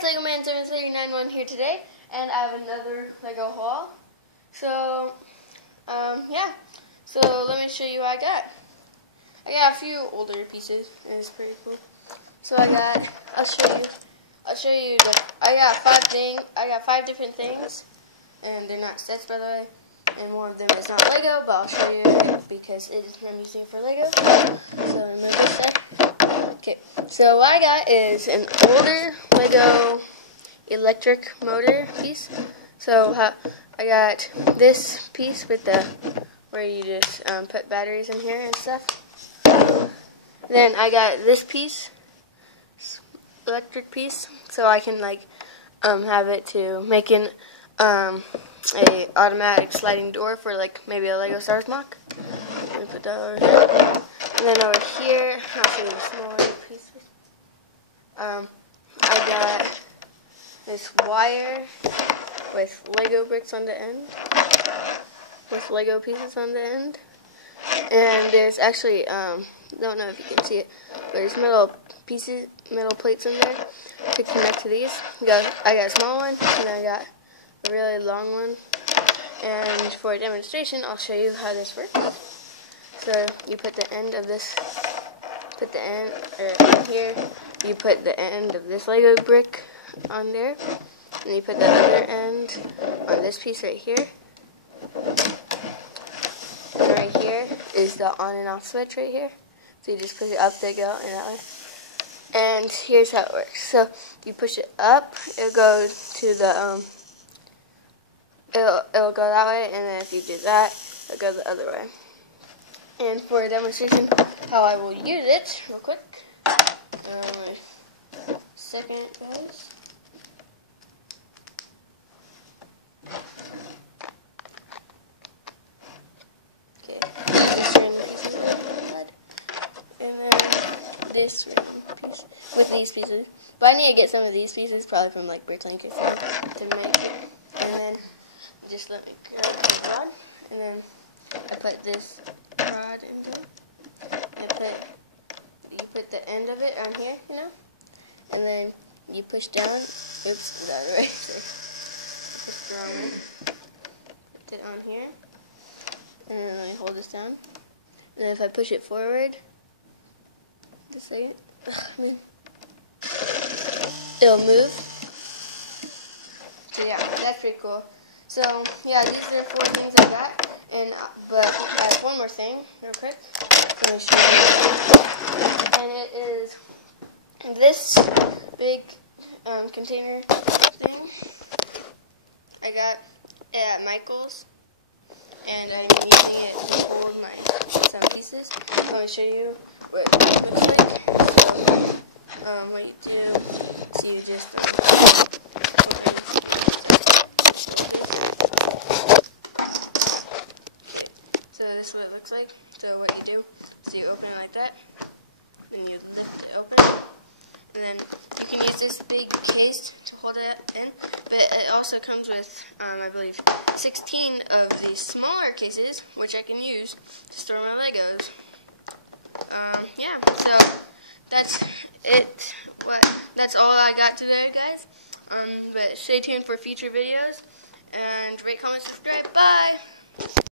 guys, LegoMan7391 here today, and I have another Lego haul. So, yeah. So let me show you what I got. I got a few older pieces, and it's pretty cool. So I'll show you. I got 5 different things, and they're not sets, by the way. And one of them is not Lego, but I'll show you it because I'm using it for Lego. So remove this stuff. Okay, so what I got is an older Lego electric motor piece. So I got this piece with where you just put batteries in here and stuff. Then I got this piece, electric piece, so I can have it to make an a automatic sliding door for maybe a Lego Star Wars MOC. Let me put that over here. And then over here, I'll show you the smaller pieces. I got this wire with Lego bricks on the end, with Lego pieces on the end. And there's actually, don't know if you can see it, but there's metal plates in there to connect to these. I got a small one, and then I got a really long one. And for a demonstration, I'll show you how this works. So you put the end of this, on here, you put the end of this Lego brick on there, and you put the other end on this piece right here. And right here is the on and off switch right here. So you just push it up, they go, and that way. And here's how it works. So you push it up, it'll go to the it'll go that way, and then if you do that, it'll go the other way. And for a demonstration how I will use it, real quick. Second, guys. Okay, and then this piece with these pieces. But I need to get some of these pieces, probably from Bricklink or something, to make it. And then just let me grab the rod, and then I put this rod in here. You put the end of it on here, and then you push down. Oops, the other way. Push the wrong way. Put it on here, and then let me hold this down. And then if I push it forward, just like it'll move. So yeah, that's pretty cool. So yeah, these are 4 things I got, but I have one more thing, real quick. Let me show you. And it is this big container thing. I got it at Michael's, and I'm using it to hold some pieces. Let me show you what it looks like. So, what you do, so you just So this is what it looks like. So what you do, so you open it like that, and you lift it open, and then you can use this big case to hold it in, but it also comes with, I believe, 16 of these smaller cases, which I can use to store my Legos. Yeah, so that's it. That's all I got today, guys. But stay tuned for future videos, and rate, comment, subscribe. Bye!